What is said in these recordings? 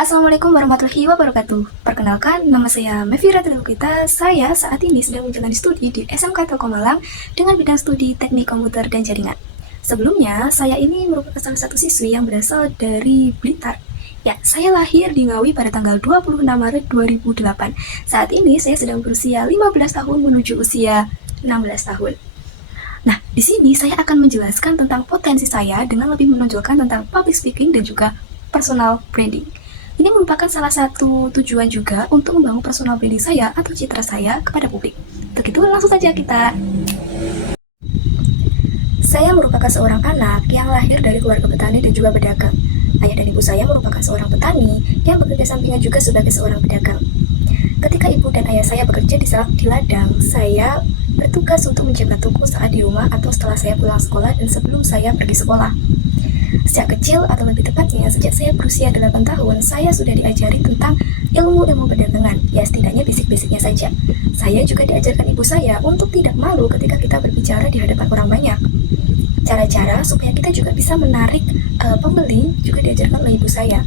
Assalamualaikum warahmatullahi wabarakatuh. Perkenalkan, nama saya Mevira Trilukita. Saya saat ini sedang menjalani studi di SMK Telkom Malang dengan bidang studi Teknik Komputer dan Jaringan. Sebelumnya, saya ini merupakan salah satu siswi yang berasal dari Blitar. Ya, saya lahir di Ngawi pada tanggal 26 Maret 2008. Saat ini saya sedang berusia 15 tahun menuju usia 16 tahun. Nah, di sini saya akan menjelaskan tentang potensi saya dengan lebih menonjolkan tentang public speaking dan juga personal branding. Ini merupakan salah satu tujuan juga untuk membangun personal branding saya atau citra saya kepada publik. Untuk itu langsung saja kita. Saya merupakan seorang anak yang lahir dari keluarga petani dan juga pedagang. Ayah dan ibu saya merupakan seorang petani yang bekerja sampingan juga sebagai seorang pedagang. Ketika ibu dan ayah saya bekerja di ladang, saya bertugas untuk menjaga toko saat di rumah atau setelah saya pulang sekolah dan sebelum saya pergi sekolah. Sejak kecil, atau lebih tepatnya sejak saya berusia 8 tahun, saya sudah diajari tentang ilmu-ilmu perdagangan, ya setidaknya basic-basicnya saja. Saya juga diajarkan ibu saya untuk tidak malu ketika kita berbicara di hadapan orang banyak. Cara-cara supaya kita juga bisa menarik pembeli juga diajarkan oleh ibu saya.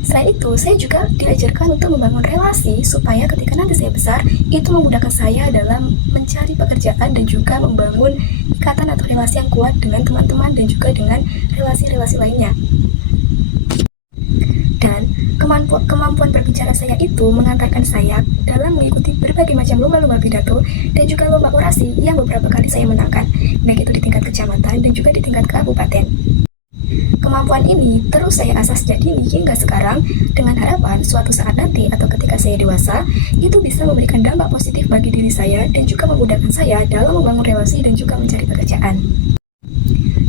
Selain itu, saya juga diajarkan untuk membangun relasi supaya ketika nanti saya besar, itu memudahkan saya dalam mencari pekerjaan dan juga membangun ikatan atau relasi yang kuat dengan teman-teman dan juga dengan relasi-relasi lainnya. Dan kemampuan berbicara saya itu mengantarkan saya dalam mengikuti berbagai macam lomba-lomba pidato dan juga lomba orasi yang beberapa kali saya menangkan, baik itu di tingkat kecamatan dan juga di tingkat kabupaten. Kemampuan ini terus saya asah sejak dini hingga sekarang dengan harapan suatu saat nanti atau ketika saya dewasa, itu bisa memberikan dampak positif bagi diri saya dan juga memudahkan saya dalam membangun relasi dan juga mencari pekerjaan.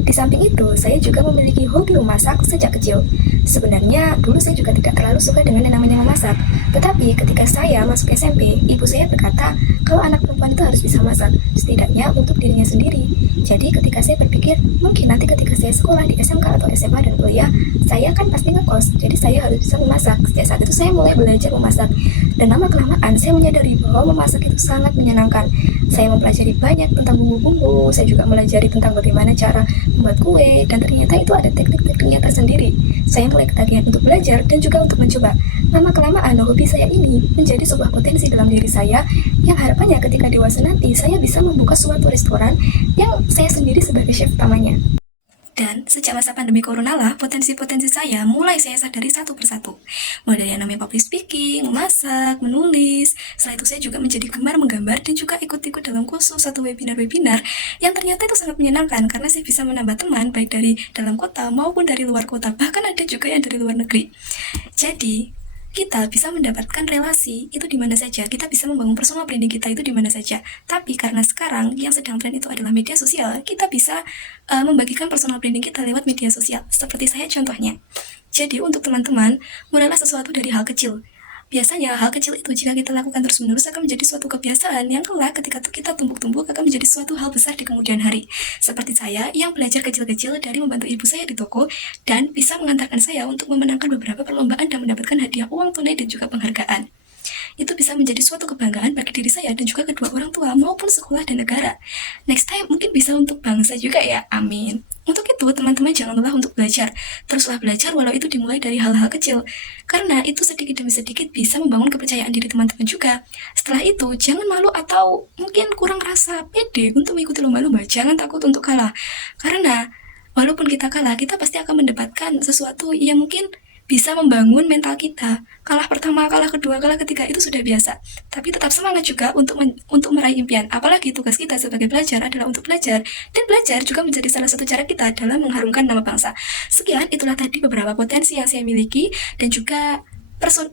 Di samping itu, saya juga memiliki hobi memasak sejak kecil. Sebenarnya, dulu saya juga tidak terlalu suka dengan yang namanya memasak. Tetapi ketika saya masuk SMP, ibu saya berkata, kalau anak perempuan itu harus bisa masak, setidaknya untuk dirinya sendiri. Jadi ketika saya berpikir, mungkin nanti ketika saya sekolah di SMK atau SMA dan kuliah, saya kan pasti ngekos, jadi saya harus bisa memasak. Sejak saat itu saya mulai belajar memasak. Dan lama-kelamaan saya menyadari bahwa memasak itu sangat menyenangkan. Saya mempelajari banyak tentang bumbu-bumbu, saya juga mempelajari tentang bagaimana cara membuat kue, dan ternyata itu ada teknik-tekniknya tersendiri. Saya mulai ketagihan untuk belajar dan juga untuk mencoba. Lama-kelamaan hobi saya ini menjadi sebuah potensi dalam diri saya yang harapannya ketika dewasa nanti saya bisa membuka suatu restoran yang saya sendiri sebagai chef utamanya. Dan sejak masa pandemi corona lah, potensi-potensi saya mulai saya sadari satu persatu. Mulai dari yang namanya public speaking, memasak, menulis. Setelah itu saya juga menjadi gemar menggambar dan juga ikut-ikut dalam kursus atau webinar-webinar yang ternyata itu sangat menyenangkan karena saya bisa menambah teman baik dari dalam kota maupun dari luar kota. Bahkan ada juga yang dari luar negeri. Jadi, kita bisa mendapatkan relasi itu di mana saja, kita bisa membangun personal branding kita itu di mana saja. Tapi karena sekarang yang sedang tren itu adalah media sosial, kita bisa membagikan personal branding kita lewat media sosial. Seperti saya contohnya. Jadi untuk teman-teman, mulailah sesuatu dari hal kecil. Biasanya hal kecil itu jika kita lakukan terus-menerus akan menjadi suatu kebiasaan yang kelak ketika kita tumbuh-tumbuh akan menjadi suatu hal besar di kemudian hari. Seperti saya yang belajar kecil-kecil dari membantu ibu saya di toko dan bisa mengantarkan saya untuk memenangkan beberapa perlombaan dan mendapatkan hadiah uang tunai dan juga penghargaan. Itu bisa menjadi suatu kebanggaan bagi diri saya dan juga kedua orang tua maupun sekolah dan negara. Next time mungkin bisa untuk bangsa juga ya, amin. Untuk itu teman-teman jangan lelah untuk belajar. Teruslah belajar walau itu dimulai dari hal-hal kecil. Karena itu sedikit demi sedikit bisa membangun kepercayaan diri teman-teman juga. Setelah itu jangan malu atau mungkin kurang rasa pede untuk mengikuti lomba-lomba. Jangan takut untuk kalah. Karena walaupun kita kalah, kita pasti akan mendapatkan sesuatu yang mungkin bisa membangun mental kita. Kalah pertama, kalah kedua, kalah ketiga itu sudah biasa. Tapi tetap semangat juga untuk meraih impian. Apalagi tugas kita sebagai pelajar adalah untuk belajar. Dan belajar juga menjadi salah satu cara kita dalam mengharumkan nama bangsa. Sekian, itulah tadi beberapa potensi yang saya miliki dan juga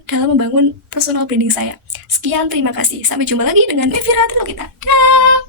dalam membangun personal branding saya. Sekian, terima kasih. Sampai jumpa lagi dengan Mevira Trilukita. Dah!